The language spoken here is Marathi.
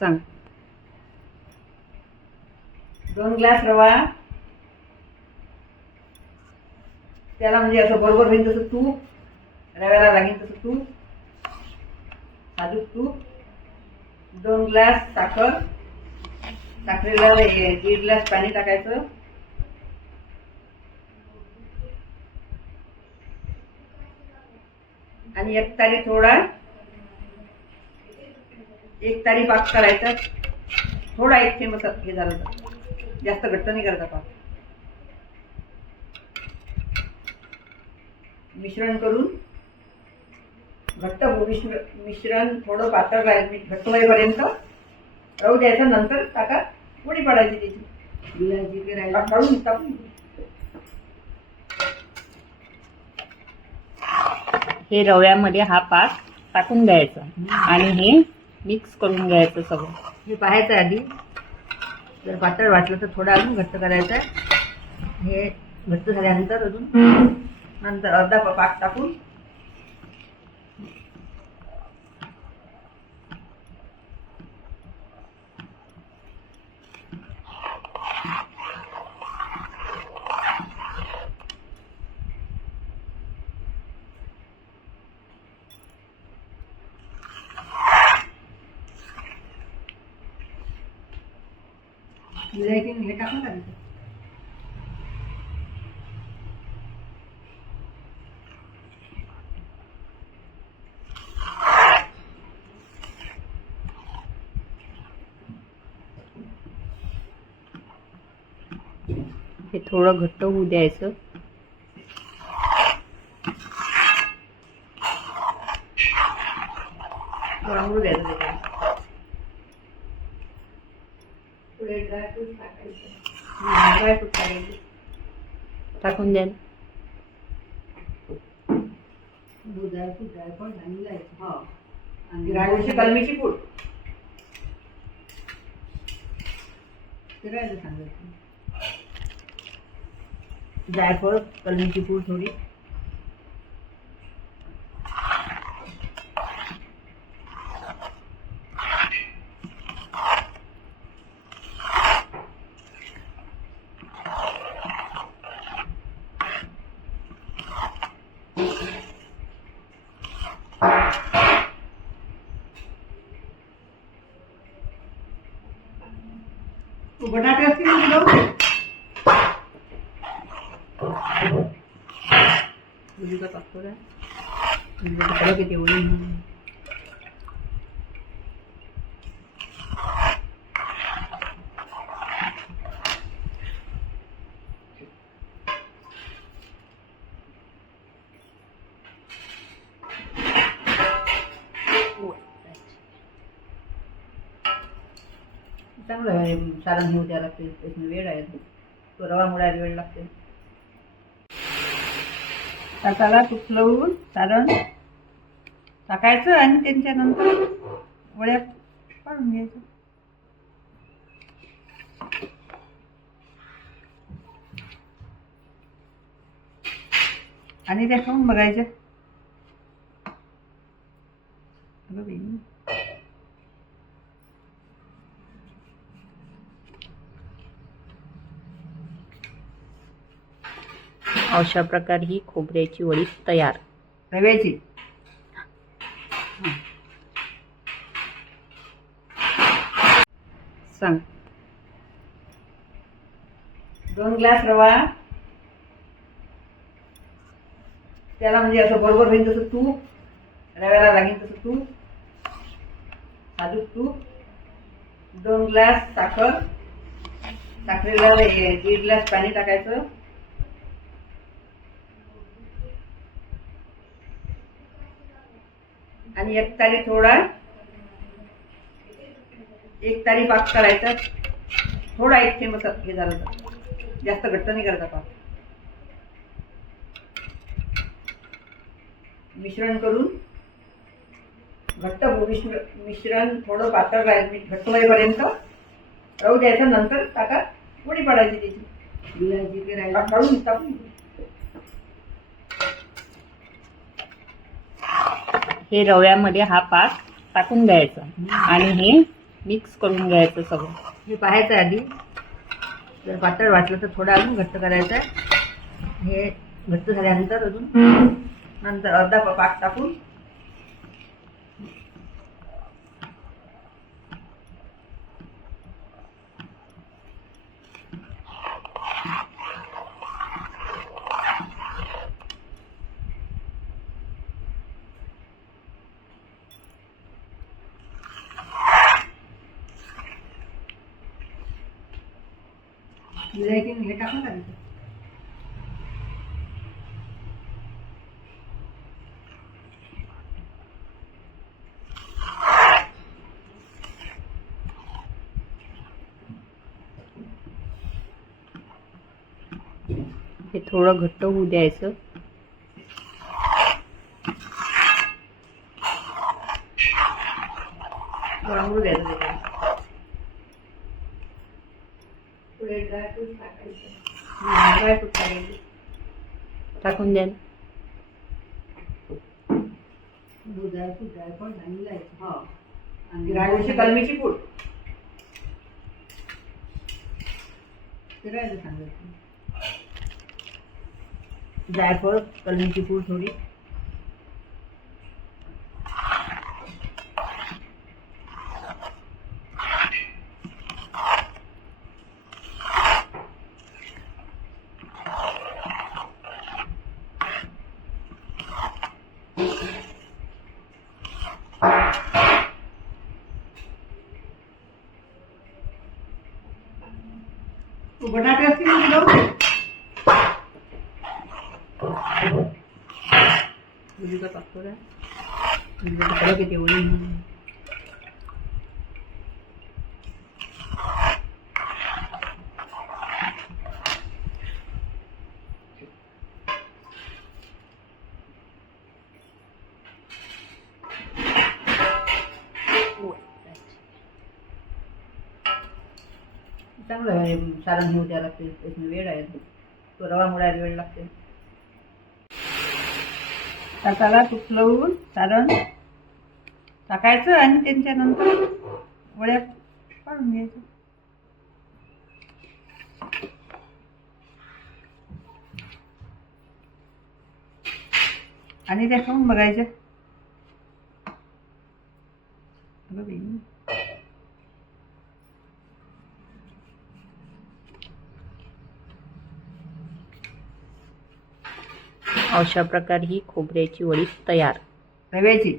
सांग. 2 ग्लास रवा, त्याला म्हणजे असं बरोबर होईल तसं तूप, रव्याला लागेल तसं तूप, साजूक तूप, 2 ग्लास साखर, साखरेला 1.5 ग्लास पाणी टाकायचं, आणि 1 तारी पाक करायचा. थोडा 1 थेंब हे झालं तर, जास्त घट्ट नाही करायचा पाक. मिश्रण करून घट्ट मिश्रण थोडं पातळ घट्ट होईपर्यंत राहू द्यायचं. नंतर टाका पोळी पाडायची त्याची काढून टाकून. हे रव्यामध्ये हा पाक टाकून द्यायचा आणि हे मिक्स करून घ्यायचं सगळं. हे पाहायचं आधी, जर पातळ वाटलं तर थोडं अजून घट्ट करायचं. हे घट्ट झाल्यानंतर अजून नंतर अर्धा पाक टाकून हे टाकून टाकायचं. हे थोडं घट्ट होऊ द्यायचं. वांगू द्यायचं त्याच्यात. पुढे ड्रायफ्रूट टाकायचे. ड्रायफ्रूट टाकायचे. टाकून द्या. ड्रायफ्रूट आणि लायचं. हो. आणि ड्रायफ्रूटची कलमीची पूड. फिरायला सांगायचं. जायफळ, कलमीची पूड थोडी, बटाटे असतील मुलीचा पाकवर आहे किती एवढी. चांगलं आहे. सारण होऊ द्यायला लागते. त्याच्यानं वेळ आहे. तो रवा मुळायला वेळ लागते. ताटाला तूप लावून सारण टाकायचं आणि त्यांच्यानंतर वड्या पाडून घ्यायचं. आणि त्या खाऊन बघायच्या. अशा प्रकारे ही खोबऱ्याची वडी तयार. रव्याची. सांग. 2 ग्लास रवा, त्याला म्हणजे असं बरोबर होईल तसं तूप, रव्याला लागेल तसं तूप, साजूक तूप, 2 ग्लास साखर, साखरेला 1.5 ग्लास पाणी टाकायचं, आणि 1 तारी पाक करायचा. थोडा 1 थेंब हे झालं तर, जास्त घट्ट नाही करायचा पाक. मिश्रण करून घट्ट मिश्रण थोडं पातळ घट्ट होईपर्यंत राहू द्यायचं. नंतर टाका पोळी पाडायची त्याची काढून टाकून. हे रव्यामध्ये हा पाक टाकून द्यायचा आणि हे मिक्स करून घ्यायचं सगळं. हे पाहायचं आधी, जर पातळ वाटलं तर थोडं अजून घट्ट करायचं आहे. हे घट्ट झाल्यानंतर अजून नंतर अर्धा पाक टाकून हे टाकून करायचं. हे थोडं घट्ट होऊ द्यायचं. रंगू द्यायचं त्याच्यात. पुढे ड्रायफ्रूट टाकायचं. ड्रायफ्रूट टाकायचे. टाकून द्या. ड्रायफ्रूट आणि लायचं. हो. आणि ड्रायफ्रूटची कलमीची पूड. फिरायला सांगायचं. जायफळ, कलमीची पूड थोडी. बटाटे असतील ना किलो? दुधीचा पाकळ्या. दुधाचं किती एवढी. चांगलं आहे. सारण घेऊ द्यायला लागते. त्याच्यानं वेळ आहे. तो रवा मुळायला वेळ लागते. त्याला तूप लावून सारण टाकायचं आणि त्यांच्यानंतर वड्या काढून घ्यायचं. आणि त्या खाऊन बघायच्या. अशा प्रकारे ही खोबऱ्याची वडी तयार. रव्याची.